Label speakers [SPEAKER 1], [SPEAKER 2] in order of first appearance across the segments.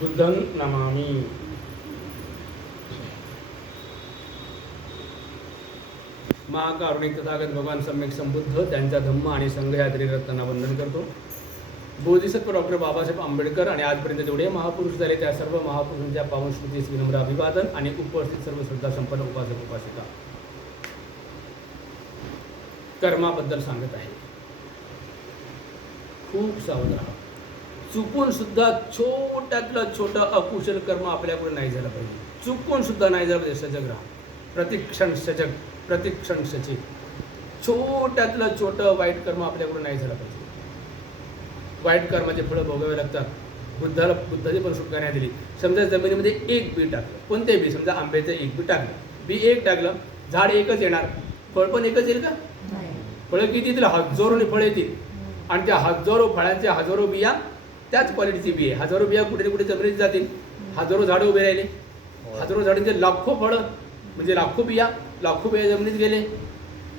[SPEAKER 1] बुद्धं नमामि। महाकारुणिक तथागत भगवान सम्यक संबुद्ध त्यांचा धम्म आणि संघ या त्रिरत्नांना वंदन करतो. बोधिसत्व डॉक्टर बाबासाहेब आंबेडकर आणि आजपर्यंत जेवढे महापुरुष झाले त्या सर्व महापुरुषांच्या पावन विनम्र अभिवादन आणि उपस्थित सर्व श्रद्धा संपन्न उपासक उपासिका. कर्माबद्दल सांगत आहे. खूप सावध राहा. चुकून सुद्धा छोट्यातलं छोटं अकुशल कर्म आपल्याकडे नाही झालं पाहिजे. चुकून सुद्धा नाही झालं पाहिजे सजग राहा. प्रतिक्षण सजग प्रतिक्षण सचित. छोट्यातलं छोटं वाईट कर्म आपल्याकडून नाही झालं पाहिजे. वाईट कर्माचे फळं भोगावे लागतात. बुद्धाला बुद्धाची पण सुटका नाही दिली. समजा जमिनीमध्ये एक बी टाकलं कोणते बी समजा आंब्याचं एक बी टाकलं. बी एक टाकलं झाड एकच येणार. फळ पण एकच येईल का? फळं किती येतील? हजारोने फळं येतील. आणि त्या हजारो फळांच्या हजारो बिया त्याच क्वालिटीची बी आहे. हजारो बिया कुठे कुठे जमिनीत जातील. हजारो झाडं उभे राहिले. हजारो झाडांचे लाखो फळं म्हणजे लाखो बिया लाखो बिया जमिनीत गेले.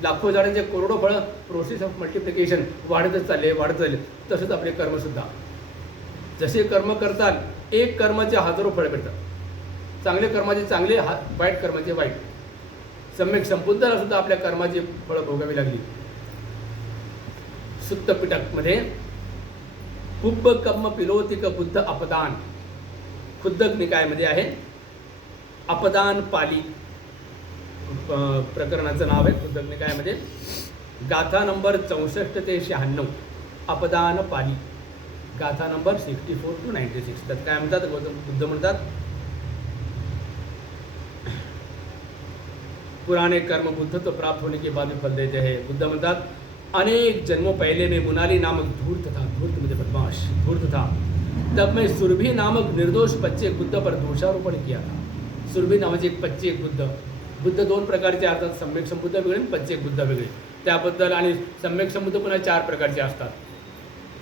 [SPEAKER 1] लाखो झाडांचे करोडो फळं प्रोसेस ऑफ मल्टिप्लिकेशन वाढतच चालले वाढत चालले. तसंच आपले कर्मसुद्धा जसे कर्म करताल एक कर्माचे हजारो फळं भेटतात चांगले कर्माचे चांगले हा वाईट कर्माचे वाईट. सम्यक संबुद्धाला सुद्धा आपल्या कर्माची फळं भोगावी लागली. पिटकमध्ये हुब्ब कम्म पिलोतिक बुद्ध अपदान. खुद्दक निकायमध्ये आहे. अपदान पाली प्रकरणाचं नाव आहे खुद्दक निकायमध्ये. गाथा नंबर चौसष्ट ते शहाण्णव. अपदान पाली. गाथा number sixty four two ninety six त्यात काय म्हणतात? गौतम बुद्ध म्हणतात? पुराने कर्म बुद्ध तो प्राप्त होने के बाद भी फल देते हैं. बुद्ध म्हणतात अनेक जन्मों पहले में मुनाली नामक धूर्त था. धूर्त म्हणजे धूर्त था तब मैं सुरभि नामक निर्दोष बच्चे बुद्ध पर दोषारोपण किया था। सुरभि नावाचे एक पच्चे एक बुद्ध। बुद्ध दोन प्रकारचे असतात सम्यक संबुद्ध वेगळे पच्चे बुद्ध वेगळे त्याबद्दल आणि सम्यक संबुद्ध पुन्हा चार प्रकारचे असतात।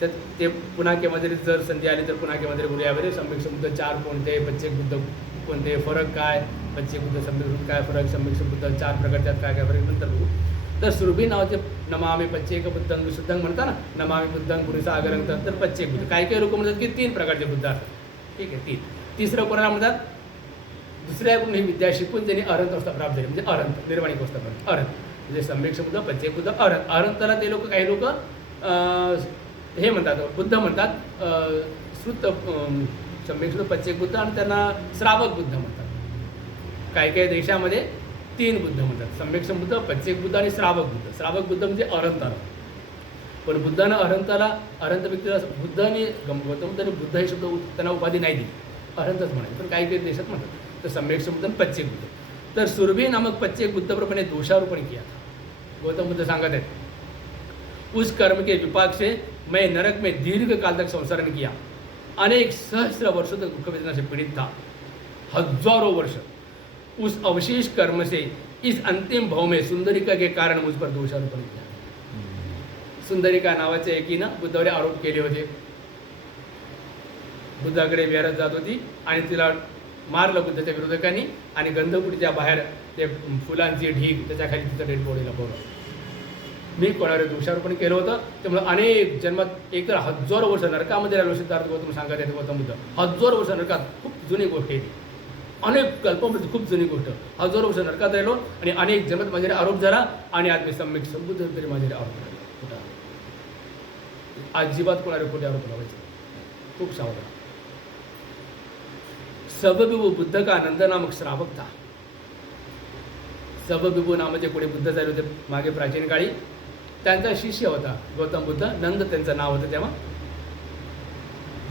[SPEAKER 1] तर ते पुन्हा केव्हा तरी जर संधी आली तर पुन्हा केव्हा तरी बोलूया बरे सम्यक संबुद्ध चार कोणते पच्चे बुद्ध कोणते फरक काय पच्चे बुद्ध सम्यक काय फरक सम्यक संबुद्ध चार प्रकारचे आहेत काय काय फरक नंतर बघू। तर सुरभी नावाचे नमामी पच्चेक बुद्धंग विशुद्धंग म्हणता ना नमामी बुद्धंग गुरुसा आगरंग तर पच्चेक बुद्ध. काही काही लोक म्हणतात की तीन प्रकारचे बुद्ध असतात. ठीक आहे तीन. तिसरं कोणाला म्हणतात? दुसऱ्याकडून ही विद्या शिकून त्यांनी अरंत अवस्था प्राप्त झाली म्हणजे अरंत निर्वाणिक अवस्था प्राप्त अरंत. म्हणजे सम्यक बुद्ध पच्चेक बुद्ध अरंत. अरंतला ते लोक काही लोक हे म्हणतात बुद्ध म्हणतात श्रुत अं, पच्चेक बुद्ध आणि त्यांना श्रावक बुद्ध म्हणतात. काही काही देशामध्ये तीन बुद्ध म्हणतात. सम्यक बुद्ध पच्चेक बुद्ध आणि श्रावक बुद्ध. श्रावक बुद्ध म्हणजे अरंताला पण बुद्धानं अरंताला अरंत व्यक्तीला बुद्धाने गौतम बुद्धाने बुद्ध हे शब्द त्यांना उपाधी नाही दिली. अरंतच म्हणाले पण काही काही देशात म्हणतात. तर सम्यक बुद्ध आणि पच्चेक बुद्ध. तर सुरभी नामक पच्चेक बुद्धप्रमाणे दोषारोपण किया गौतम बुद्ध सांगत आहेत. उस कर्म के विपाक से मैं नरक में दीर्घ काल तक संसरण किया. अनेक सहस्र वर्षों तक दुख वेदना से पीड़ित था. हजारों वर्ष उस अवशेष कर्म से इस अंतिम भाव में सुंदरिका के कारण मुझ पर दोषारोपण किया सुंदरिका नावाच्या एकीनं बुद्धावर आरोप केले होते। बुद्धाकडे विहारात जात होती आणि तिला मारलं बुद्धाच्या विरोधकांनी आणि गंधकुटीच्या बाहेर ते फुलांची ढीग त्याच्याखाली तिचं डेट बॉडीला बोलवलं मी कोणावर दोषारोपण केलं होतं? त्यामुळे अनेक जन्मात एकतर हजारो वर्ष नरकामध्ये राहिलो सिद्धार्थ गौतम सांगत येते गौतम बुद्ध. हजारो वर्ष नरकात खूप जुनी गोष्ट आहे अनेक कल्पामध्ये खूप जुनी गोष्ट. हजारो वर्ष नरकात राहिलो आणि अनेक जगत माझ्याकडे आरोप झाला आणि आज मी सम्यक संबुद्ध तरी माझ्याकडे आरोप झाला खोटा अजिबात कोणाला खोटे आरोप लावायचे खूप सावधान सबबिबू बुद्ध का नंद नामक श्रावक था? सबबिबू नामाचे कोणी बुद्ध झाले होते मागे प्राचीन काळी? त्यांचा शिष्य होता गौतम बुद्ध नंद त्यांचं नाव होतं तेव्हा.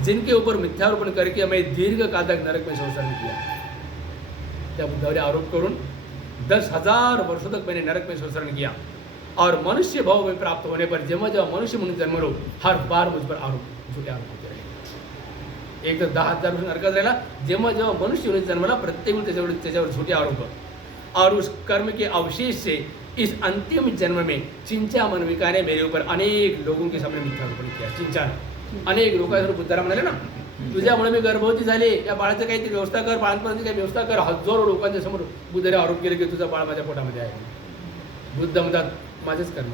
[SPEAKER 1] जिनके ऊपर मिथ्यारोपण करके मैं दीर्घ कादक नरक में संसरण किया. त्या बुद्धावर आरोप करून दस हजार वर्षों तक मैंने नरक में संसरण किया. और मनुष्य भाव में प्राप्त होने पर जेव्हा जेव्हा मनुष्य म्हणून जन्म लो हर बार मुझ पर आरोप झुटे आरोप होते रहे. एक तर दहा हजार वर्ष नरकात राहिला. जेव्हा जेव्हा मनुष्य म्हणून जन्मला प्रत्येक वेळी त्याच्यावर त्याच्यावर झुटे आरोप. और उस कर्म के अवशेष से इस अंतिम जन्म में चिंचा मनविका ने मेरे ऊपर अनेक लोगों के सामने मिथ्यारोपण किया. चिंचा. अनेक लोकांसमोर बुद्धाला म्हणाले ना तुझ्यामुळे मी गर्भवती झाले. या बाळाचं काहीतरी व्यवस्था कर बाळांपर्यंत काही व्यवस्था कर. हजारो लोकांच्या समोर बुद्धाने आरोप केले की तुझा बाळ माझ्या पोटामध्ये आहे. बुद्ध म्हणतात माझेच कर्म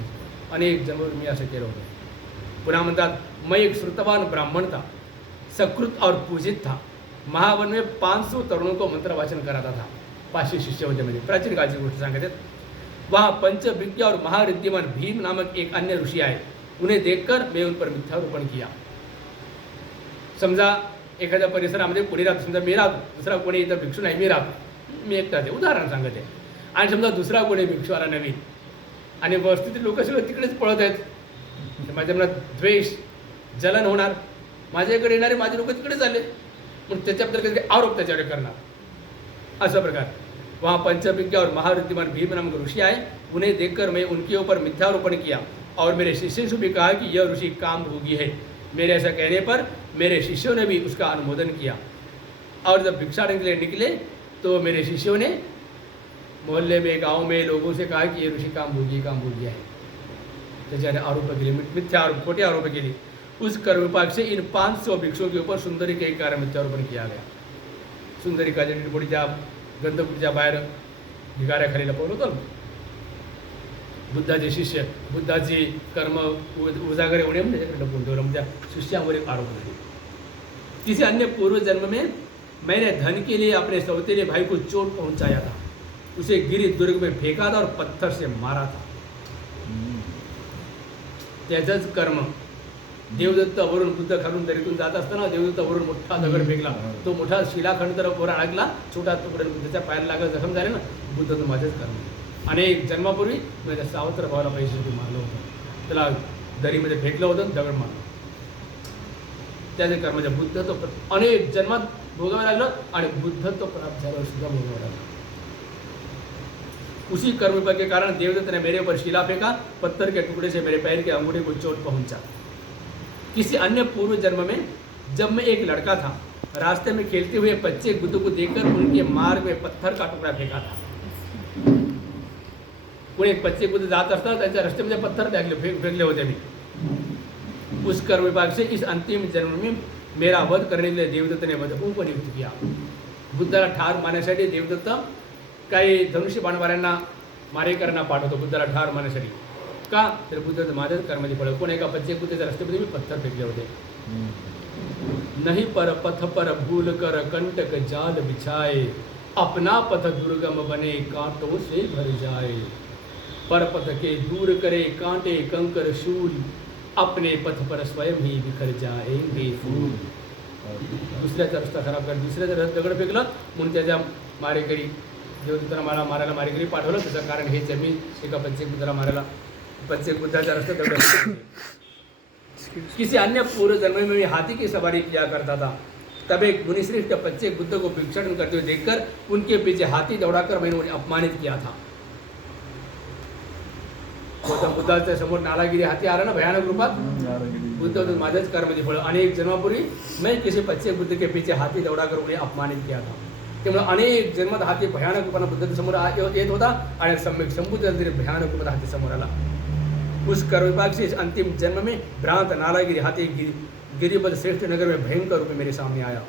[SPEAKER 1] अनेक जन्म मी असं केलं होतं. पुन्हा म्हणतात मैं एक श्रुतवान ब्राह्मण था सकृत और पूजित था महावन में 500 तरुणों को मंत्र वाचन कराता था पाचशे शिष्य होते म्हणजे प्राचीन काळची गोष्ट सांगत आहेत. वहाँ पंचविज्ञ और महारिद्धिमान भीम नामक एक अन्य ऋषि आए उन्हें देखकर मैं उन पर मिथ्यारोपण किया. समजा एखाद्या परिसरामध्ये कोणी राहतो समजा मी राहतो दुसरा कोणी इथं भिक्षू नाही मी राहतो. मी एकटाच आहे उदाहरण सांगत. आहे आणि समजा दुसरा कोणी भिक्षू आला नवीन आणि वस्तीतील लोक सगळं तिकडेच पळत आहेत. माझ्या मनात द्वेष जलन होणार. माझ्याकडे येणारे माझे लोक तिकडे झाले पण त्याच्याबद्दल कधी आरोप त्याच्याकडे करणार. असा प्रकार. वहाँ पंचविज्ञा और महावृद्धिमान भीम नामक ऋषि आए उन्हें देखकर मैं उनके ऊपर मिथ्यारोपण किया. और मेरे शिष्य से भी कहा कि यह ऋषि काम भोगी है. मेरे ऐसा कहने पर मेरे शिष्यों ने भी उसका अनुमोदन किया। और जब भिक्षाटन के लिए निकले तो मेरे शिष्यों ने मोहल्ले में, गाँव में लोगों से कहा कि ये ऋषि काम भोगी काम भोगी आहे त्याच्याने आरोप केले मिथ- मिथ्या आरोप, खोटे आरोप केले उस कर्म विभाग से इन 500 भिक्षुओं के ऊपर सुंदरी के कारण मिथ्यारोपण किया गया। सुंदरी का पोळीच्या गंधपुरीच्या बाहेर भिगाऱ्या खाली लपवलं होतं ना. बुद्धाचे शिष्य बुद्धाचे कर्म उजागर होणे म्हणजे त्याच्याकडे लपवून ठेवलं म्हणजे शिष्यावर एक आरोप झाले किसी अन्य पूर्व जन्म में मैंने धन के लिए अपने सौतेले भाई को चोट पहुंचाया था। उसे गिरी दुर्ग में फेंका था और पत्थर से मारा था। त्याचंच कर्म देवदत्त वरून बुद्ध खालून दरीतून जात असताना देवदत्त वरून मोठा दगड फेकला. तो मोठा शिलाखंड तर वर अडकला. छोटा तुकडा बुद्धाच्या पायाला लागला जखम झाले ना. बुद्धाचं माझंच कर्म अनेक जन्मापूर्वी मी सावत्र भावाला पैशासाठी मारलं होतं त्याला दरीमध्ये फेकलं होतं, दगड मारलं त्याचे कर्म म्हणजे बुद्ध तो अनेक जन्मात भोगावं लागलं आणि बुद्धत्व प्राप्त झाल्यावर सुद्धा भोगावं उसी कर्म के कारण देवदत्त ने मेरे ऊपर शिला फेंका, पत्थर के टुकड़े से मेरे पैर के अंगूठे को चोट पहुँचा। किसी अन्य पूर्व जन्म में, जब मैं एक लड़का था, रास्ते में खेलते हुए बच्चे बुद्ध को देखकर उनके मार्ग में पत्थर का टुकड़ा फेंका था। कोणी बच्चे बुद्ध जात असताना त्यांच्या रस्त्यामध्ये पत्थर फेकले फेक फेकले होते मी. उस कर्म विभाग से इस अंतिम जन्म में मेरा वध करणे देवदत्तने वध उपनियुक्त किया बुद्धाला ठार मारण्यासाठी देवदत्त काही धनुष्य बाणवाऱ्यांना मारेकरांना पाठवतो बुद्धाला ठार मारण्यासाठी. का? तर बुद्ध माझ्याच कर्माचे फळ. कोण एका पच्चे बुद्धच्या रस्त्यामध्ये मी पत्थर फेकले होते. नहीं पर पथ पर भूल कर कंटक जाल बिछाए. अपना पथ दुर्गम बने कांटों से भर जाए. पर पथ के दूर करे कांटे कंकर शूल अपने पथ पर स्वयं ही बिखर जाएंगे फूल। दुसऱ्याचा रस्ता खराब कर दुसऱ्याचा रस्ता दगड फेकलं म्हणून त्याच्या मारेकरी देवदत्ताला मला मारायला मारेकरी पाठवलं त्याचं कारण हेच आहे मी एका पंचेक बुद्धाला मारायला पंचेक बुद्धाचा रस्ता दगड किसी अन्य पूर्व जन्म में हाथी की सवारी किया करता था। तब एक मुनिश्रेष्ठ बच्चे बुद्ध को भिक्षण करते हुए देखकर उनके पीछे हाथी दौड़ाकर मैंने उन्हें अपमानित किया था। गौतम बुद्धाच्या समोर नालागिरी हाती आला ना भयानक रूपात बुद्ध माझंच कर्माची फळ अनेक जन्मापूर्वी मैं किसी बच्चे बुद्ध के पीछे हाथी दौड़ाकर उन्हें अपमानित किया था त्यामुळे अनेक जन्मात हाती भयानक रूपानं बुद्ध समोर येत होता आणि सम्यक संबुद्ध भयानक रूपात हाती समोर आला उस कर्म विभाग से अंतिम जन्म में भ्रांत नालागिरी हाथी गिरी गिरिबद श्रेष्ठ नगर में भयंकर रूप में मेरे सामने आया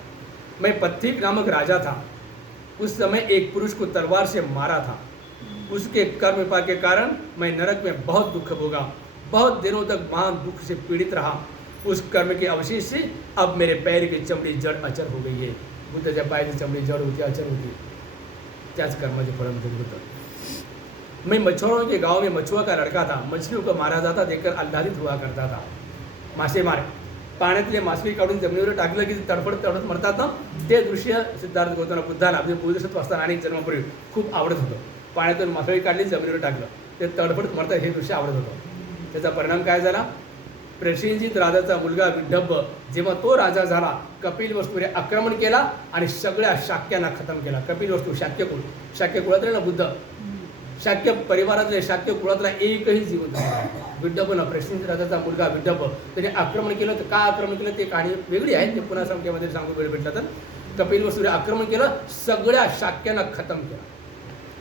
[SPEAKER 1] मैं पथिक नामक राजा था उस समय एक पुरुष को तलवार से मारा था उसके कर्म विपाक के कारण मैं नरक में बहुत दुख भोगा। बहुत दिनों तक महान दुख से पीड़ित रहा। उस कर्म के अवशेष से अब मेरे पैर की चमड़ी जड़ अचर हो गई है। बुद्ध बुद्धाच्या पायाची चमड़ी जड़ होती, अचर होती। त्याच कर्माचे फळ म्हणजे बुद्ध। मैं मछुआरों के गाँव में मछुआ का लड़का था। मछलियों को मारा जाता, देखकर आह्लादित हुआ करता था। मासेमार पाण्यातले मासळी काढून जमिनीवर टाकलं की ते तडफडत तडफडत मरतात ना ते दृश्य सिद्धार्थ गौतम बुद्धाला म्हणजे बुद्धसत्व असताना अनेक जन्मापूर्वी खूप आवडत होतं। पाण्यातून मासळी काढली जमिनीवर टाकलं. ते तडफडत मरतात हे दृश्य आवडत होतं. त्याचा परिणाम काय झाला? प्रसेनजित राजाचा मुलगा विडंब जेव्हा तो राजा झाला कपिल वस्तूने आक्रमण केला आणि सगळ्या शाक्यांना खतम केला. कपिल वस्तू शाक्यकुळ शाक्य कुळातले ना बुद्ध? शाक्य परिवारातले शाक्य कुळातला एकही जीव विड्डप ना प्रश्न राजाचा मुलगा विड्डप त्याने आक्रमण केलं. तर का आक्रमण केलं? ते कहाणी वेगळी आहे. ते पुन्हा संख्येमध्ये सांगू वेळ भेटला तर. कपिल वस्तूने आक्रमण केलं सगळ्या शाक्यांना खतम केलं.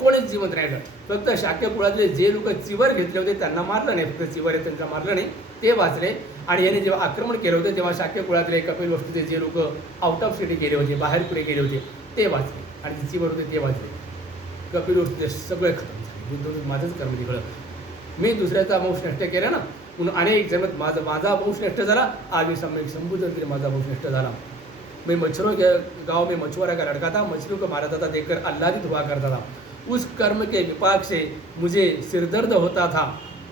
[SPEAKER 1] कोणीच जिवंत राहिलं फक्त शाक्य कुळातले जे लोक चिवर घेतले होते त्यांना मारलं नाही. फक्त चिवर आहे त्यांना मारलं नाही. ते वाचले. आणि याने जेव्हा आक्रमण केलं होतं तेव्हा शाक्य कुळातले कपिल वस्तूचे जे लोक आउट ऑफ सिटी गेले होते बाहेर पुढे गेले होते ते वाचले. आणि जे चिवर होते ते वाचले. कपिल वस्तूचे सगळे खतम झाले. बुद्ध माझंच कर्म निघलं. मी दुसऱ्याचा वंश नष्ट केला ना म्हणून अनेक जन्मत माझा माझा वंश नष्ट झाला. आज मी सम्यक तरी माझा वंश नष्ट झाला. मैं मच्छरों के गांव में मछुआरा का लड़का था मछलियों को मारा था देखकर आह्लादित हुआ करता था उस कर्म के विपाक से मुझे सिरदर्द होता था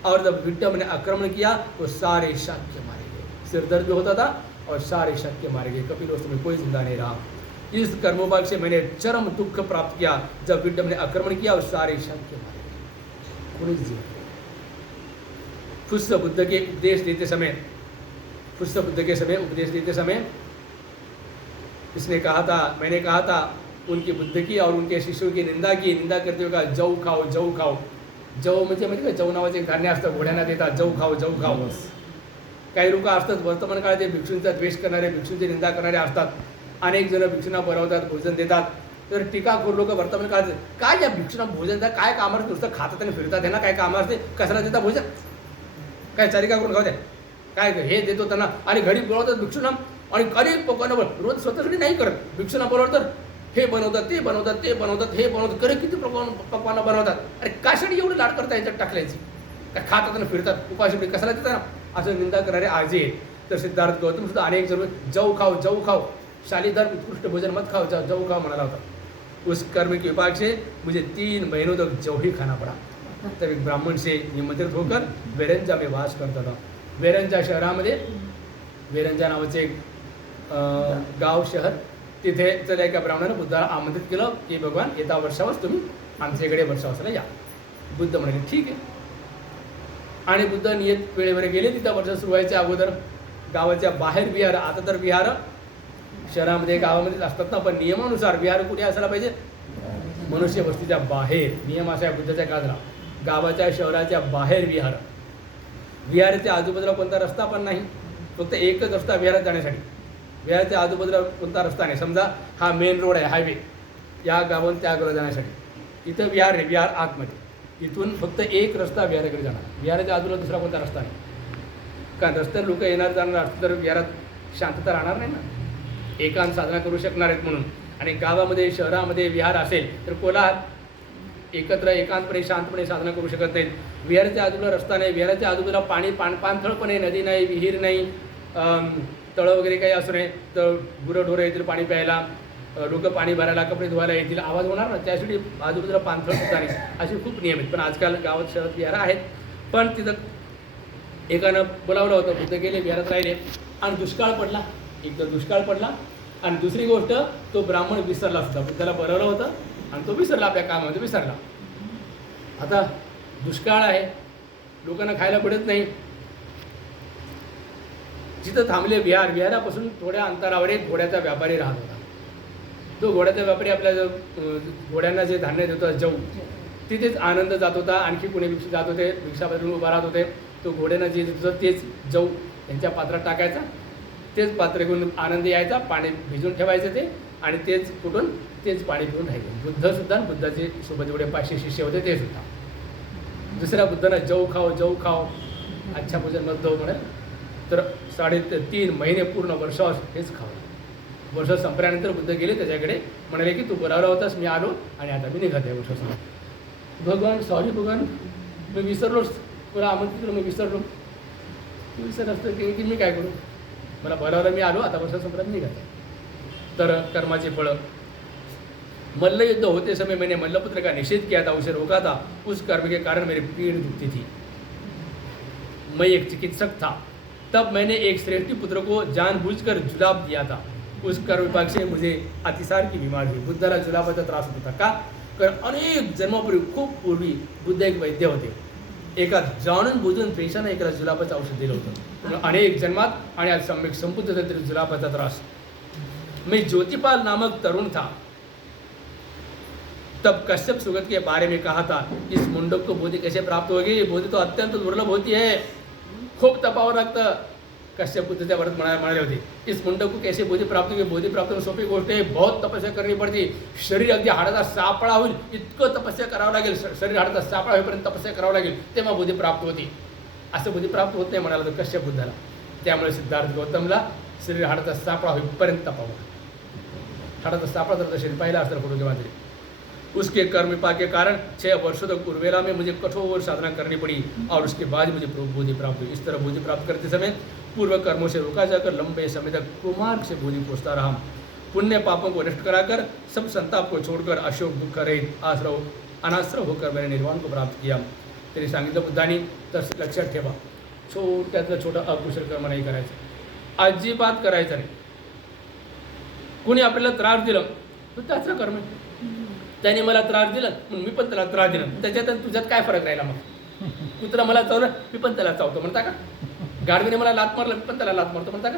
[SPEAKER 1] और जब विक्रम ने आक्रमण किया तो सारे शाक्य मारे गए। सिरदर्द भी होता था और सारे शाक्य मारे गए। कपिल वस्तु में कोई ज़िंदा नहीं रहा। इस कर्मोभाग से मैंने चरम दुख प्राप्त किया, जब विक्रम ने आक्रमण किया और सारे शाक्य मारे गए। खुश बुद्ध के उपदेश देते समय खुश बुद्ध के समय उपदेश देते समय, इसने कहा था, मैंने कहा था उनकी बुद्ध की और उनके शिष्यों की निंदा की निंदा करते हुए कहा जव खाओ जव खाओ। जव म्हणजे माहिती का? जव नावाचे धान्य असतं घोड्यांना देतात जव खाओ जव खाओ. काही लोक असतात वर्तमान काळात ते भिक्षूंचा द्वेष करणारे भिक्षूंची निंदा करणारे असतात. अनेक जण भिक्षूंना बोलावतात भोजन देतात. तर टीका करू लोक वर्तमान काळात काय या भिक्षूंना भोजन देतात? काय कामाला नुसतं खातात आणि फिरतात त्यांना काय कामं असते? कशाला देतात भोजन? काय चारिका करून खाऊ द्या. काय हे देतो त्यांना. आणि घरी बोलवतात भिक्षूंना. आणि कधी पकवानं रोज स्वतःसाठी नाही करत. भिक्षूंना बोलवतात हे बनवतात ते बनवतात ते बनवतात हे बनवतात. करे किती पकवान पकवानं बनवतात. अरे कशासाठी एवढी लाड करता याच्यात टाकल्याची. काय खातात आणि फिरतात. उपाशी कशाला देतात ना? असं निंदा करणारे आजी आहेत. तर सिद्धार्थ गौतम सुद्धा अनेक जण जाऊ खाओ जाऊ खाओ शालीदार उत्कृष्ट भोजन मत खाओ जाओ जाऊ खाओ म्हणाला होता. उस कर्म के विपाक से मुझे तीन महीनों तक जौ ही खाना पड़ा. तब एक ब्राह्मण से निमंत्रित होकर वेरंजा में वास करता था. बेरंजा शहरामध्ये वेरंजा नावाचे एक गाव शहर तिथे तर एका ब्राह्मणानं बुद्धाला आमंत्रित केलं की भगवान येत्या वर्षावरच तुम्ही आमच्या इकडे वर्षावसाला या. बुद्ध म्हणाले ठीक आहे. आणि बुद्ध नियत वेळेवर गेले. तिथं वर्ष सुरू व्हायच्या अगोदर गावाच्या बाहेर विहार आता तर विहार. शहरामध्ये गावामध्ये असतात ना पण नियमानुसार विहार कुठे असायला पाहिजे? मनुष्य वस्तीच्या बाहेर. नियम असा आहे बुद्धाच्या काळाला गावाच्या शहराच्या बाहेर विहार. विहाराच्या आजूबाजूला कोणता रस्ता पण नाही. फक्त एकच रस्ता विहारात जाण्यासाठी. वेळाच्या आजूबाजूला कोणता रस्ता नाही. समजा हा मेन रोड आहे हायवे या गावात त्या गावाला जाण्यासाठी. इथं विहार आहे विहार आतमध्ये. इथून फक्त एक रस्ता विहाराकडे जाणार. विहाराच्या आजूला दुसरा कोणता रस्ता नाही. कारण रस्त्यावर लोक येणार जाणार असतील तर विहारात शांतता राहणार नाही ना. एकांत साधना करू शकणार आहेत म्हणून. आणि गावामध्ये शहरामध्ये विहार असेल तर कोलार एकत्र एकांतपणे शांतपणे साधना करू शकत नाहीत. विहाराच्या आजूबाजूला रस्ता नाही. विहाराच्या आजूबाजूला पाणी पान पाणथळ पण आहे नदी नाही विहीर नाही तळं वगैरे काही असू नये तर गुरंढोरं येतील पाणी प्यायला लोक पाणी भरायला कपडे धुवायला येतील आवाज होणार ना? त्यासाठी आजूबाजूला पाणथळ सुद्धा नाही असे खूप नियम आहेत. पण आजकाल गावात शहरात विहार आहेत. पण तिथं एकानं बोलावलं होतं बुद्ध गेले विहारात राहिले आणि दुष्काळ पडला. एक तर दुष्काळ पडला आणि दुसरी गोष्ट तो ब्राह्मण विसरला सुद्धा. बुद्धाला बरवलं होतं आणि तो विसरला आपल्या कामामध्ये विसरला. आता दुष्काळ आहे. लोकांना खायला पडत नाही. जिथं थांबले विहार विहारापासून थोड्या अंतरावर एक घोड्याचा व्यापारी राहत होता. तो घोड्याचा व्यापारी आपल्या जो, घोड्यांना जे धान्य देतो जऊ तिथेच आनंद जात होता. आणखी कुणी भिक्षा जात होते भिक्षा बदलून उभा राहत होते. तो घोड्यांना जे देतो तेच जऊ त्यांच्या पात्रात टाकायचा. तेच पात्र घेऊन आनंद यायचा पाणी भिजून ठेवायचं ते आणि तेच कुठून तेच पाणी पिऊन राहिले बुद्धसुद्धा बुद्धाचे सोबत जेवढे पाचशे शिष्य होते ते सुद्धा दुसऱ्या बुद्धांना जऊ खाओ जऊ खाओ. अच्छा पूजन मत जाऊ म्हणे तर साडे तीन महिने पूर्ण वर्षावर हेच खावं. वर्ष संपल्यानंतर बुद्ध गेले त्याच्याकडे म्हणाले की तू बरावला होतास मी आलो आणि आता मी निघत आहे वर्षासमोर भगवान सॉरी भगवान मी विसरलोच. तुला आमंत्रित केलं मी विसरलो. तू विसर असतं की की मी काय करू? मला बरावलं मी आलो आता वर्षा संपल्यात निघत आहे तर कर्माचे फळं. मल्लयुद्ध होते समय मैंने मल्लपुत्र का निषेध किया था उसे रोका था। उस कर्म के कारण मेरी पीड़ दुखती थी। मैं एक चिकित्सक था। तब मैंने एक श्रेष्ठ पुत्र को जानबूझकर जुलाब दिया था। उस कर्म विभाग से मुझे अतिसार की बीमारी हुई। बुद्धाला जुलाबाचा त्रास होत होता का कारण अनेक जन्मापूर्वी खूप पूर्वी बुद्ध एक वैद्य होते। एका जाणून बुजून पेशानं एकाला जुलाबाचं औषध दिलं होतं। अनेक जन्मात आणि आज सम्यक संपूर्ण तरी जुलाबाचा त्रास। मी ज्योतिपाल नामक तरुण था। तब कश्यप सुगत के बारे में कहा था इस मुंडक को बोधि कैसे प्राप्त होगी? ये बोधि तो अत्यंत दुर्लभ होती है। खूप तपावं लागतं कश्यप बुद्धच्या भरत म्हणा म्हणाले होते. इस मुंडक को कैसे बोधी प्राप्त होगी बोधी प्राप्त होणं सोपी गोष्ट आहे. बहुत तपस्या करणी पडते. शरीर अगदी हाडाचा सापळा होईल इतकं तपस्या करावं लागेल. श- शरीर हाडाचा सापळा होईपर्यंत तपस्या करावं लागेल तेव्हा बोधी प्राप्त होती. असं बुद्धी प्राप्त होत नाही म्हणाला तर कश्यप बुद्धाला. त्यामुळे सिद्धार्थ गौतमला शरीर हाडाचा सापळा होईपर्यंत तपावं हाडाचा सापळा जर शरीर पाहिला असतं फोटो केव्हा तरी उसके कर्म विपाक के कारण छह वर्षों तक उर्वेला में मुझे कठोर साधना करनी पड़ी और उसके बाद मुझे बोधि प्राप्त हुई। इस तरह बोधि प्राप्त करते समय पूर्व कर्मों से रुका जाकर लंबे समय तक कुमार्ग से बोधि पहुँचता रहा। पुण्य पापों को नष्ट कराकर सब संताप को छोड़कर अशोक दुःख रहित आश्रव अनाश्रव होकर मैंने निर्वाण को प्राप्त किया। तरी सांगितलं बुद्धांनी तर लक्षात ठेवा। छोट्यातलं छोटं अकुशल कर्म नाही करायचं। अजिबात करायचं नाही। कुणी आपल्याला त्रास दिलं तर त्याचं कर्म आहे. त्याने मला त्रास दिला. म्हणून मी पण त्याला त्रास दिला. त्याच्यात आणि तुझ्यात काय फरक राहिला मग? कुत्रा मला चावलं मी पण त्याला चावतो म्हणता का? गाडवीने मला लात मारलं मी पण त्याला लात मारतो म्हणता का?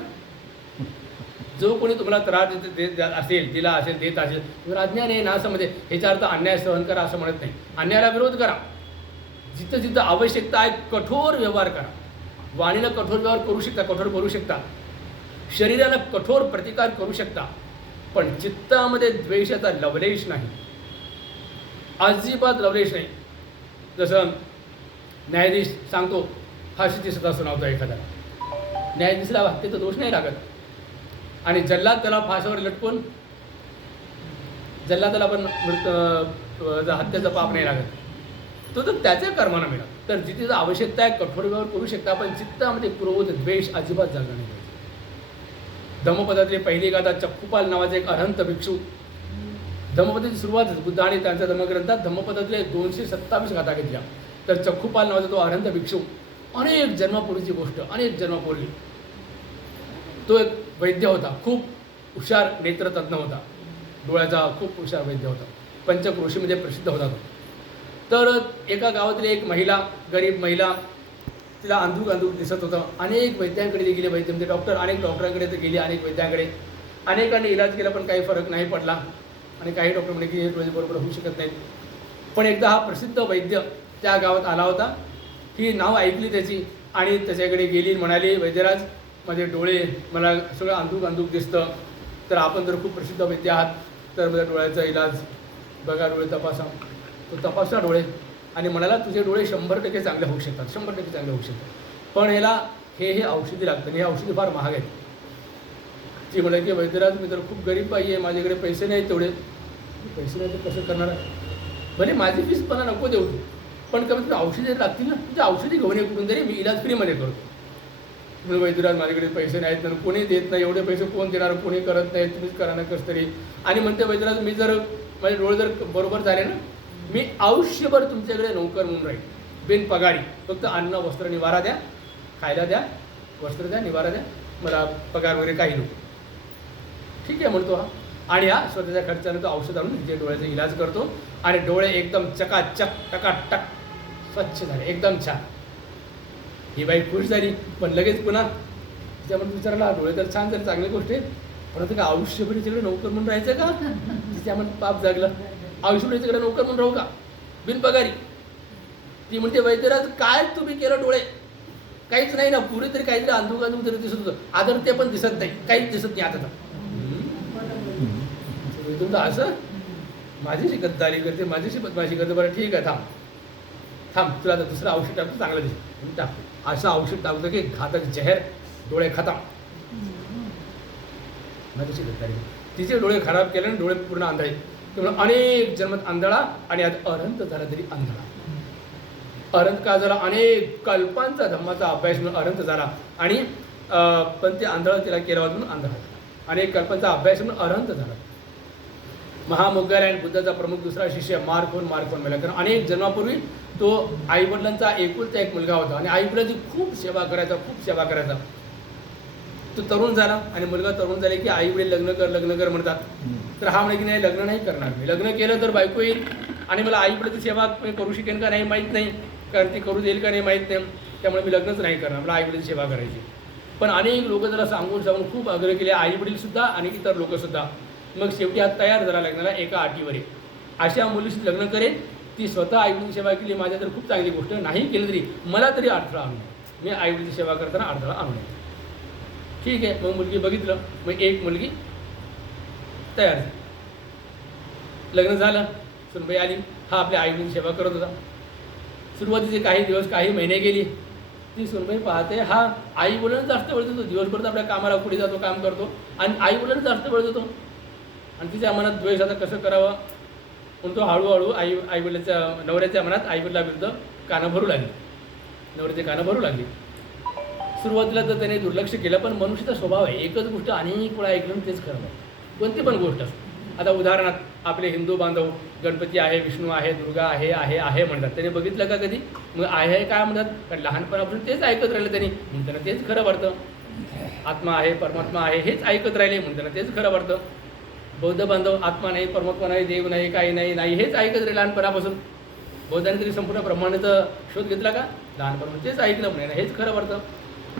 [SPEAKER 1] जो कोणी तुम्हाला त्रास देत देत असेल दिला असेल देत असेल तर अज्ञान आहे ना असं म्हणजे ह्याचा अर्थ अन्याय सहन करा असं म्हणत नाही. अन्यायाला विरोध करा. जिथं जिथं आवश्यकता आहे कठोर व्यवहार करा. वाणीला कठोर व्यवहार करू शकता कठोर करू शकता. शरीराला कठोर प्रतिकार करू शकता. पण चित्तामध्ये द्वेषाचा लवलेश नाही. अजिबात लवलेश नाही. जसं न्यायाधीश सांगतो फाशीची सजा सुनावतो एखाद्याला. न्यायाधीशाला हत्येचा दोष नाही लागत. आणि जल्लाद त्याला फाशावर लटकून जल्लादाला पण मृत अं, हत्येचा पाप नाही लागत. तो तर त्याच्या कर्मानं मिळत तर जिथे जर आवश्यकता आहे कठोर व्यवहार करू शकता पण चित्तामध्ये क्रोध द्वेष अजिबात जागा नाही. पाहिजे धम्मपदातली पहिली गाथा चक्कुपाल नावाचे एक अरहंत भिक्षू धम्मपदाची सुरुवात बुद्ध आणि त्यांच्या धर्मग्रंथात धम्मपदातल्या दोनशे सत्तावीस गाथा घेतल्या. तर चक्कुपाल नावाचा तो आनंद भिक्षू. अनेक जन्मापूर्वीची गोष्ट अनेक जन्मापूर्वी. तो एक वैद्य होता. खूप हुशार नेत्रतज्ञ होता. डोळ्याचा खूप हुशार वैद्य होता. पंचक्रोशीमध्ये प्रसिद्ध होता तो. तर एका गावातील एक महिला गरीब महिला तिला अंधूक अंधूक दिसत होतं. अनेक वैद्यांकडे ते गेले वैद्य म्हणजे डॉक्टर अनेक डॉक्टरांकडे ते गेले अनेक वैद्यांकडे. अनेकांनी इलाज केला पण काही फरक नाही पडला. आणि काही डॉक्टर म्हणे की हे डोळे बरोबर होऊ शकत नाहीत. पण एकदा हा प्रसिद्ध वैद्य त्या गावात आला होता. ही नाव ऐकली त्याची आणि त्याच्याकडे गेली म्हणाली वैद्यराज माझे डोळे मला सगळं अंधूक अंधूक दिसतं. तर आपण जर खूप प्रसिद्ध वैद्य आहात तर माझ्या डोळ्याचा इलाज बघा डोळे तपासा. तो तपासला डोळे आणि म्हणाला तुझे डोळे शंभर टक्के चांगले होऊ शकतात शंभर टक्के चांगले होऊ शकतात. पण ह्याला हे हे औषधी लागतं आणि हे औषधी फार महाग आहेत. ती म्हणाली की वैद्यराज मी तर खूप गरीब बाई आहे माझ्याकडे पैसे नाही तेवढे. पैसे नाही तर कसं करणार आहे? भले माझी फीस मला नको देऊ. पण कमीत कमी औषधे लागतील ना तुझ्या औषधी घेऊन ये कुठून तरी मी इलाज फ्रीमध्ये करतो. म्हणून वैद्यराज माझ्याकडे पैसे नाहीत तर कोणी देत नाही एवढे पैसे कोण देणार कोणी करत नाही तुम्हीच करा ना कसं तरी. आणि म्हणते वैद्यराज मी जर माझे डोळे जर बरोबर झाले ना मी आयुष्यभर तुमच्याकडे नोकर म्हणून राहील बिन पगारी. फक्त अन्न वस्त्र निवारा द्या खायला द्या वस्त्र द्या निवारा द्या मला पगार वगैरे काही नको. ठीक आहे म्हणतो हा. आणि हा स्वतःच्या खर्चाने तो औषध आणून तिथे डोळ्याचा इलाज करतो. आणि डोळे एकदम चकाचक टकाटक स्वच्छ झाले. एकदम छान. ही बाई खुश झाली. पण लगेच पुन्हा तिच्यामध्ये विचारला डोळे तर छान तर चांगली गोष्ट आहे. परंतु का आयुष्यभर तिकडे नोकर म्हणून राहायचं का? तिच्यामध्ये पाप जागलं. आयुष्यभर तिकडे नोकर म्हणून राहू का? बिनपगारी. ती म्हणते वैद्यराज काय तुम्ही केलं डोळे? काहीच नाही ना. पुरी तरी काहीतरी अंधुक अंधुक तरी दिसत होतं. आदर ते पण दिसत नाही. काहीच दिसत नाही आता तर. तुमचं असं माझ्याशी गद्दारी करते माझ्याशी बदमाशी करते बरं ठीक आहे थांब. थांब तुला आता दुसरं औषध टाकतो चांगलं दिसेल. टाकतो. असं औषध टाकतो की घातक जहर डोळे खतम. माझ्याशी गद्दारी तिचे डोळे खराब केले आणि डोळे पूर्ण आंधळे. त्यामुळे अनेक जन्मात आंधळा आणि आज अरंत झाला तरी आंधळा. अरंत का झाला? अनेक कल्पांचा धम्माचा अभ्यास म्हणून अरंत झाला. आणि पण ते आंधळा तिला केला म्हणून आंधळा झाला. अनेक कल्पांचा अभ्यास म्हणून अरंत झाला. महामुग्गार आणि बुद्धाचा प्रमुख दुसरा शिष्य मार्कोन मार्कोन मिळाला कारण अनेक जन्मापूर्वी तो आईवडिलांचा एकुलता एक मुलगा होता. आणि आईवडिलांची खूप सेवा करायचा खूप सेवा करायचा. तो तरुण झाला आणि मुलगा तरुण झाले की आई वडील लग्न कर लग्न कर म्हणतात. तर हा म्हणे की नाही लग्न नाही करणार मी. लग्न केलं तर बायको येईल आणि मला आई सेवा मी करू शकेन का नाही माहीत नाही. कारण ती करू देईल का नाही माहीत नाही. त्यामुळे मी लग्नच नाही करणार. मला आई सेवा करायची. पण अनेक लोक त्याला सांगून सांगून खूप आग्रह केले. आईवडीलसुद्धा आणि इतर लोकसुद्धा. मग शेवटी आज तयार झाला लग्नाला एका अटीवर आहे. अशा मुलीशी लग्न करेन ती स्वतः आईवडीची सेवा केली माझ्या तर खूप चांगली गोष्ट नाही केली तरी मला तरी अडथळा आणू नये. मी आईवडीची सेवा करताना अडथळा आणू नये. ठीक आहे मग मुलगी बघितलं मग एक मुलगी तयार झाली. लग्न झालं सुनबाई आली हा आपल्या आईवडीची सेवा करत होता. सुरुवातीचे काही दिवस काही महिने गेली. ती सुनबाई पाहते हा आई वडिलांना जास्त वेळ देतो दिवसभर तर आपल्या कामाला पुढे जातो काम करतो. आणि आई वडिलांना जास्त वेळ देतो. आणि तिच्या मनात द्वेष आता कसं करावं? म्हणून तो हळूहळू आई आईवडिलाच्या नवऱ्याच्या मनात आईवडिलाविरुद्ध कानं भरू लागली. नवऱ्याचे कानं भरू लागली. सुरुवातीला तर त्याने दुर्लक्ष केलं पण मनुष्याचा स्वभाव आहे. एकच गोष्ट अनेक वेळा ऐकलं तेच खरं कोणती पण गोष्ट आता उदाहरणार्थ आपले हिंदू बांधव गणपती आहे विष्णू आहे दुर्गा आहे आहे आहे म्हणतात. त्याने बघितलं का कधी? मग आहे आहे काय म्हणतात? कारण लहानपणापासून तेच ऐकत राहिलं त्यांनी. म्हणताना तेच खरं वाटतं. आत्मा आहे परमात्मा आहे हेच ऐकत राहिले. म्हणताना तेच खरं वाटतं. बौद्ध बांधव आत्मा नाही परमात्मा नाही देव नाही काही नाही नाही हेच ऐकत रे लहानपणापासून. बौद्धांनी तरी संपूर्ण ब्रह्मांडाचा शोध घेतला का? लहानपणापासून तेच ऐकलं म्हणे. हेच खरं वाटतं.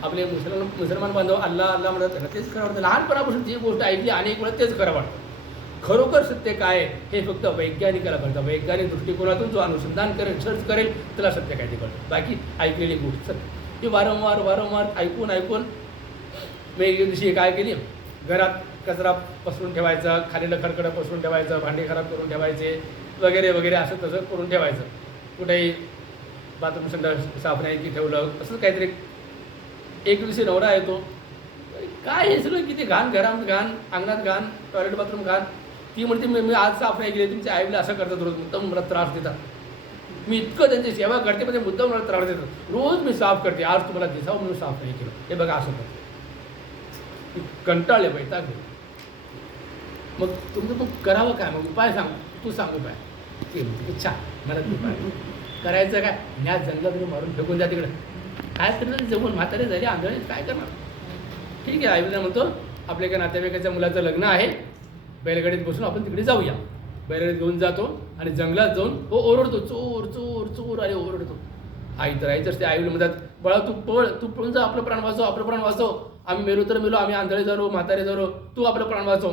[SPEAKER 1] आपले मुसलमान मुसलमान बांधव अल्ला अल्ला म्हणतात तेच खरं वाटतं. लहानपणापासून जी गोष्ट ऐकली अनेक वेळा तेच खरं वाटतं. खरोखर सत्य काय आहे? हे फक्त वैज्ञानिकाला कळतं. वैज्ञानिक दृष्टिकोनातून जो अनुसंधान करेल सर्च करेल त्याला सत्य काय ते कळतं. बाकी ऐकलेली गोष्ट सत्य. ही वारंवार वारंवार ऐकून ऐकून मी एक दिवशी काय केली. घरात कचरा पसरून ठेवायचा खालीलं खडखडं पसरून ठेवायचं भांडी खराब करून ठेवायचे वगैरे वगैरे असं तसं करून ठेवायचं. कुठेही बाथरूम संडा साफ नाही की ठेवलं असंच काहीतरी. एक दिवशी नवरा येतो काय हे सगळं किती घाण घरात घाण अंगणात घाण टॉयलेट बाथरूम घाण. ती म्हणते मी मी आज साफ नाही केली तुमच्या आईला असं करतात रोज मुद्दाम मला त्रास देतात. मी इतकं त्यांची सेवा करते पण ते मुद्दाम मला त्रास देतात. रोज मी साफ करते आज तुम्हाला दिसावं म्हणून साफ नाही केलं. हे बघा असं करते कंटाळले वैताग घेऊन. मग तुमचं मग करावं काय? मग उपाय सांग. तू सांग उपाय. ते म्हणते, अच्छा मला उपाय. करायचं काय? न्या जंगलात मारून फेकून द्या तिकडे. काय करणार जगून म्हातारे झाले आंधळे. काय करणार? ठीक आहे. आईला म्हणतो आपल्या एका नातेवाईकाच्या मुलाचं लग्न आहे. बैलगाडीत बसून आपण तिकडे जाऊया. बैलगाडीत घेऊन जातो आणि जंगलात जाऊन हो ओरडतो. चोर चोर चोर अरे ओरडतो. आई तर आहे तर ते आईला म्हणतात बळा तू पळ. तू पळून जा. आपलं प्राण वाचव. आपलं प्राण वाचव. आम्ही मेलो तर मेलो. आम्ही आंधळे झालो म्हातारे झालो. तू आपलं प्राण वाचव.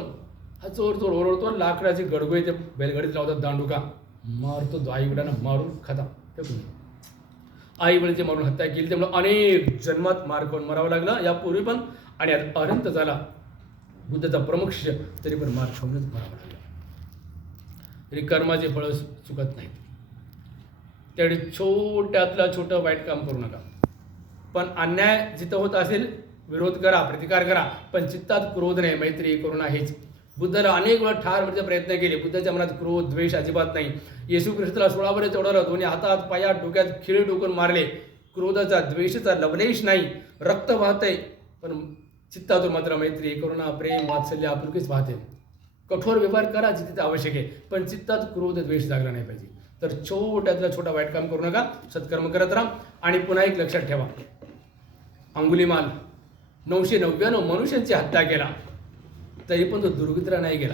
[SPEAKER 1] हा चोर चोर ओरडतो लाकडाची गडगोई ते बैलगाडीत लावतात दांडुका. मारतो तो आईवडिलांना मारून खाता. फेकून देतो. आई वडिलांची मारून हत्या केली त्यामुळे अनेक जन्मात मार खाऊन मरावं लागलं. यापूर्वी पण आणि आता अनंत झाला. बुद्धाचा प्रमुख शिष्य तरी पण मार खाऊनच मरावं लागलं. तरी कर्माचे फळं चुकत नाहीत. त्यावेळी छोट्यातलं छोटं वाईट काम करू नका. पण अन्याय जिथं होत असेल विरोध करा प्रतिकार करा. पण चित्तात क्रोध नाही मैत्री करुणा हेच बुद्धाला अनेक वेळा ठार मारण्याचा प्रयत्न केले. बुद्धाच्या मनात क्रोध द्वेष अजिबात नाही. येशू ख्रिस्ताला सोळावर चढवलं. दोन्ही हातात पायात डोक्यात खिळे टोकून मारले. क्रोधाचा द्वेषाचा लवलेश नाही. रक्त वाहतंय पण चित्तातून मात्र मैत्री करुणा प्रेम वात्सल्य आपुलकीच वाहते. कठोर व्यवहार करा जिथे ते आवश्यक आहे. पण चित्तात क्रोध द्वेष जागला नाही पाहिजे. तर छोट्यातला छोटा वाईट काम करू नका. सत्कर्म करत राहा. आणि पुन्हा एक लक्षात ठेवा. अंगुलीमाल. नऊशे नव्याण्णव मनुष्यांची हत्या केला. तरी पण तो दुर्गतीला नाही गेला.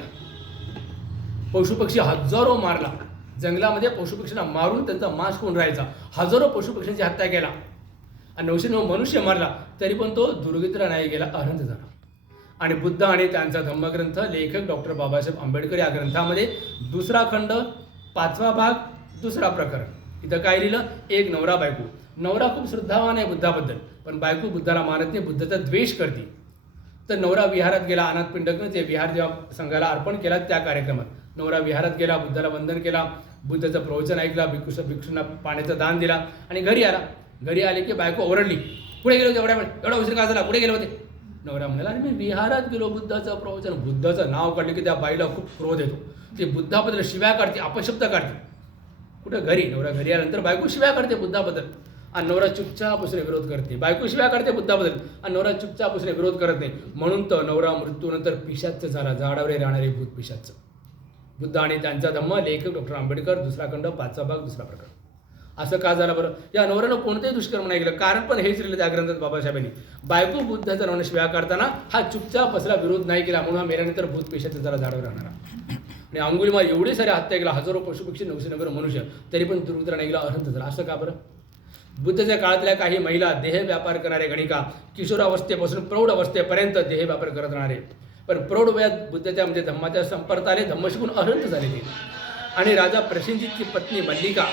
[SPEAKER 1] पशुपक्षी हजारो मारला. जंगलामध्ये पशुपक्षींना मारून त्यांचा मांस कोण राहायचा. हजारो पशुपक्ष्यांची हत्या केला. आणि नऊशे नऊ मनुष्य मारला तरी पण तो दुर्गतीला नाही गेला अनंत झाला. आणि बुद्ध आणि त्यांचा धम्मग्रंथ लेखक डॉक्टर बाबासाहेब आंबेडकर या ग्रंथामध्ये दुसरा खंड पाचवा भाग दुसरा प्रकरण. इथं काय लिहिलं? एक नवरा बायको. नवरा खूप श्रद्धावान आहे बुद्धाबद्दल पण बायको बुद्धाला मानत नाही बुद्धाचा द्वेष करते. तर नवरा विहारात गेला अनाथ पिंडकनं ते विहार जेव्हा संघाला अर्पण केला त्या कार्यक्रमात. नवरा विहारात गेला बुद्धाला वंदन केला बुद्धाचं प्रवचन ऐकला भिक्षू भिक्षूंना पाण्याचं दान दिला आणि घरी आला. घरी आले की बायको ओरडली पुढे गेलो होते एवढ्या वेळ? एवढा उशीर का झाला? पुढे गेले होते? नवरा म्हणाला अरे मी विहारात गेलो बुद्धाचं प्रवचन. बुद्धाचं नाव काढलं की त्या बाईला खूप क्रोध येतो. ते बुद्धाबद्दल शिव्या काढते अपशब्द काढते. कुठं? घरी. नवरा घरी आल्यानंतर बायको शिव्या काढते बुद्धाबद्दल. आणि नवरा चुपचाप उसने विरोध करते. बायको करते बुद्धाबद्दल आणि नवरा चुपचाप उसने विरोध करत नाही. म्हणून तर नवरा मृत्यूनंतर पिशाचं झाला. झाडावर राहणारे भूत पिशाचं बुद्ध आणि त्यांचा धम्म लेखक डॉक्टर आंबेडकर दुसरा खंड पाचवा भाग दुसरा प्रकरण. असं का झालं बरं? या नवऱ्यानं कोणतेही दुष्कर्म नाही केलं. कारण पण हेच लिहिलं त्या ग्रंथात बाबासाहेबांनी. बायको बुद्धाचा नवरा शिव्या करताना हा चुपचाप असला विरोध नाही केला. म्हणून हा मेल्यानंतर भूत पिशाचं जरा झाडावर राहणारा. आणि अंगुलीमाल एवढे सारे हत्या केला. हजारो पशुपक्षी नऊशे नगर मनुष्य. तरी पण दुर्मित्र नाही गेला. अनंत झाला. असं का बरं? बुद्धाच्या काळातल्या काही महिला देह व्यापार करणारे गणिका किशोरावस्थेपासून प्रौढ अवस्थेपर्यंत देह व्यापार करत राहणारे. पण प्रौढ वयात बुद्धाच्या म्हणजे धम्माच्या संपर्कात आले धम्म शिकून अनंत आणि राजा प्रसिंजितची पत्नी मल्लिका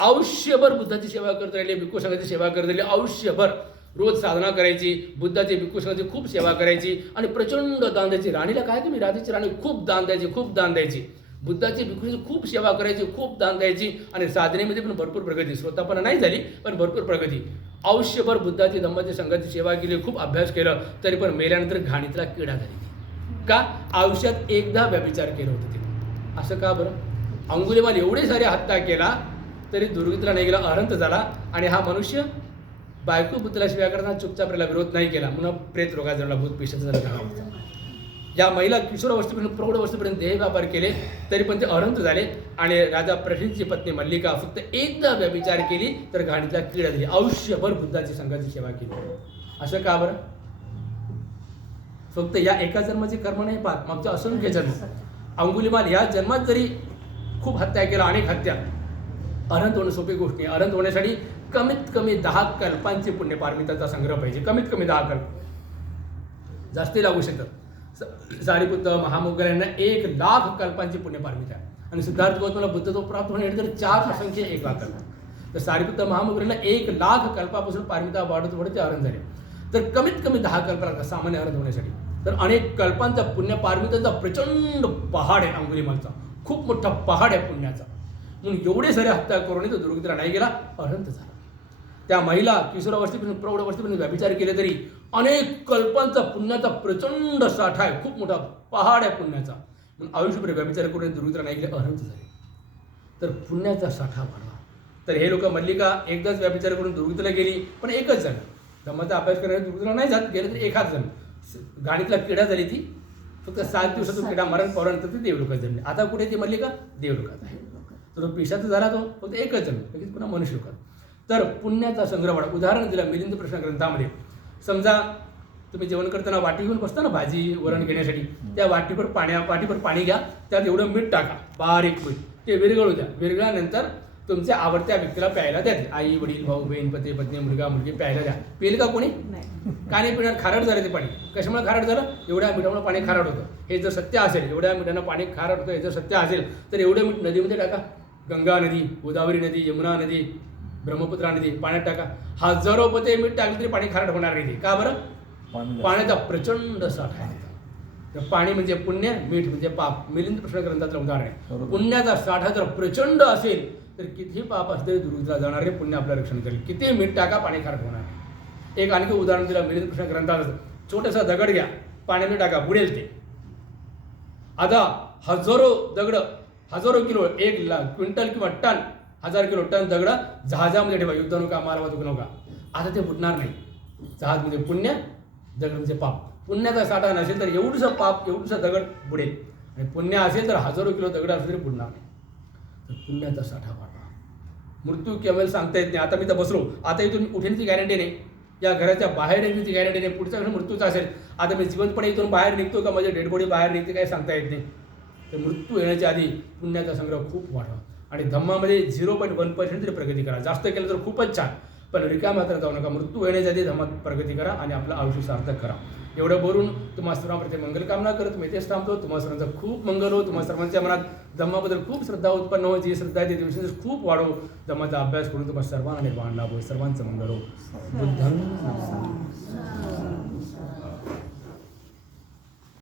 [SPEAKER 1] आयुष्यभर बुद्धाची सेवा करत राहिली भिक्खू संघाची सेवा करत राहिली आयुष्यभर रोज साधना करायची बुद्धाची भिक्खू संघाची खूप सेवा करायची आणि प्रचंड दान द्यायची. राणीला काय तुम्ही राजाची राणी खूप दान द्यायची खूप दान द्यायची. बुद्धाची भिक्षूची खूप सेवा करायची खूप दान द्यायची आणि साधनेमध्ये पण भरपूर प्रगती. स्वतःपणा नाही झाली पण भरपूर प्रगती. आयुष्यभर बुद्धाची धम्माची संघाची सेवा केली खूप अभ्यास केलं तरी पण मेल्यानंतर घाणीतला किडा झाली. का? आयुष्यात एकदा व्यभिचार केलं होतं ते असं का बरं? अंगुलीमाल एवढे सारे हत्या केला तरी दुर्गीतला नाही गेला अनंत झाला आणि हा मनुष्य बायको बुद्धाला शिव्या करताना चुपचाप राहिला विरोध नाही केला. म्हणून प्रेत रोगाचा भूत पेशाचा झाला. घाला या महिला किशोरावस्थेपर्यंत प्रौढावस्थेपर्यंत देह व्यापार केले तरी पण ते अरंत झाले. आणि राजा प्रसिद्धची पत्नी मल्लिका फक्त एकदा व्यभिचार केली तर घाणीतला किडा दिली आयुष्यभर बुद्धाची संघाची सेवा केली. असं का बरं? फक्त या एका जन्माचे कर्म नाही पाहत मागच्या असंख्य जन्म. अंगुलीमाल ह्या जन्मात जरी खूप हत्या केला अनेक हत्या. अनंत होणं सोपी गोष्ट नाही. अनंत होण्यासाठी कमीत कमी दहा कल्पांची पुण्यपारमिताचा संग्रह पाहिजे. कमीत कमी दहा कल्प. जास्ती लागू शकतात. सारीपुत्र महामोगल यांना एक लाख कल्पांची पुण्यपारमिता आहे आणि सिद्धार्थ गौतमला बुद्धत्व प्राप्त होण्यासाठी तर चार असंख्य एक लाख कल्प. तर सारीपुत्र महामुग्गरांना एक लाख कल्पापासून पारमिता वाढत वाढत ते अरण झाले. तर कमीत कमी दहा कल्प लागतात सामान्य अरण होण्यासाठी. तर अनेक कल्पांचा पुण्यपारमितांचा प्रचंड पहाड आहे अंगुलीमालचा. खूप मोठा पहाड आहे पुण्याचा. म्हणून एवढे सारे हत्या करून तो दुर्गतीला नाही गेला अरंत झाला. त्या महिला किशोरावस्थेपासून प्रौढावस्थेपर्यंत व्यभिचार केले तरी अनेक कल्पांचा पुण्याचा प्रचंड साठा आहे. खूप मोठा पहाड आहे पुण्याचा. म्हणून आयुष्यभर व्यभिचार करून दुर्मित्र नाही गेले अनंत झाले. तर पुण्याचा साठा वाढवा. तर हे लोक मल्लिका एकदाच व्यापिचार करून दुर्गतीला गेली पण एकच जण. धम्माचा अभ्यास करणारे दुर्गतीला नाही जात गेले तर एखाद जण. गाडीतला गाणीतला किडा झाली ती फक्त सात दिवसातून किडा मरण पावल्यानंतर ते देवलोकात जमले. आता कुठे ती मल्लिका? देवलोकात आहे. तर तो पिशाचा झाला तो फक्त एकच जण लगेच पुन्हा मनुष्य लोकात तर पुण्याचा संग्रह वाढा उदाहरण दिलं मिलिंद प्रश्न ग्रंथामध्ये. समजा तुम्ही जेवण करताना वाटी घेऊन बसता ना भाजी वरण घेण्यासाठी त्या वाटीवर पाण्या वाटीवर पाणी घ्या त्यात एवढं मीठ टाका बारीक मीठ ते विरघळू द्या. विरघळल्यानंतर तुमच्या आवडत्या व्यक्तीला प्यायला द्या ते. आई वडील भाऊ बहीण पती पत्नी मुलगा मुलगी प्यायला द्या. पिल का कोणी?
[SPEAKER 2] नाही.
[SPEAKER 1] का नाही पिणार खारट झालं ते पाणी. कशामुळे खारट झालं? एवढ्या मिठामुळे पाणी खारट होतं. हे जर सत्य असेल एवढ्या मिठानं पाणी खारट होतं हे जर सत्य असेल तर एवढं मीठ नदीमध्ये टाका. गंगा नदी गोदावरी नदी यमुना नदी ब्रह्मपुत्रा नदी पाण्यात टाका. हजारो पते मीठ टाकलं तरी पाणी खारट होणार नाही का बरं? पाण्याचा प्रचंड साठा आहे तर पाणी म्हणजे पुण्य मीठ म्हणजे पाप. मिलिंद प्रश्न ग्रंथातलं उदाहरण आहे. पुण्याचा साठा जर प्रचंड असेल तर कितीही पाप असले दुर्गतीला जाणारे पुण्य आपलं रक्षण करेल. किती मीठ टाका पाणी खारट होणार एक आणखी उदाहरण दिलं मिलिंद कृष्ण ग्रंथात छोटासा दगड घ्या. पाण्यामध्ये टाका बुडेल ते. आता हजारो दगड हजारो किलो एक लाख क्विंटल किंवा टन हजार किलो टन दगड जहाजामध्ये ठेवा. युद्ध नौका मालवाहतूक नौका. आता ते फुटणार नाही. जहाज म्हणजे पुण्य दगड म्हणजे पाप. पुण्याचा साठा नसेल तर एवढंसं पाप एवढंसं दगड बुडेल. आणि पुण्य असेल तर हजारो किलो दगड असेल तरी बुडणार नाही. तर पुण्याचा साठा वाढवा. मृत्यू केवळ सांगता येत नाही. आता मी तर बसलो. आता इथून उठण्याची गॅरंटी नाही या घराच्या बाहेर येण्याची गॅरंटी नाही पुढचा क्षण मृत्यूचा असेल. आता मी जिवंतपणे इथून बाहेर निघतो का? माझी डेडबॉडी बाहेर निघते काय सांगता येत नाही. तर मृत्यू येण्याच्या आधी पुण्याचा संग्रह खूप वाढवा. आणि धम्मामध्ये झिरो पॉईंट वन पर्सेंट तरी प्रगती करा. जास्त केलं तर खूपच छान. पण रिकाम मात्र जाऊ नका. मृत्यू होण्याच्या धम्मात प्रगती करा आणि आपलं आयुष्य सार्थक करा. एवढं बोलून तुम्हा सर्वांप्रती मंगल कामना करत मी तेच थांबतो. तुम्हा सर्वांचं खूप मंगल हो. तुम्हा सर्वांच्या मनात धम्माबद्दल खूप श्रद्धा उत्पन्न हो. जी श्रद्धा आहे दिवशी खूप वाढो. धम्माचा अभ्यास करून तुम्हाला सर्वांना निर्माण लाभो. सर्वांचं मंगल हो. बुद्ध.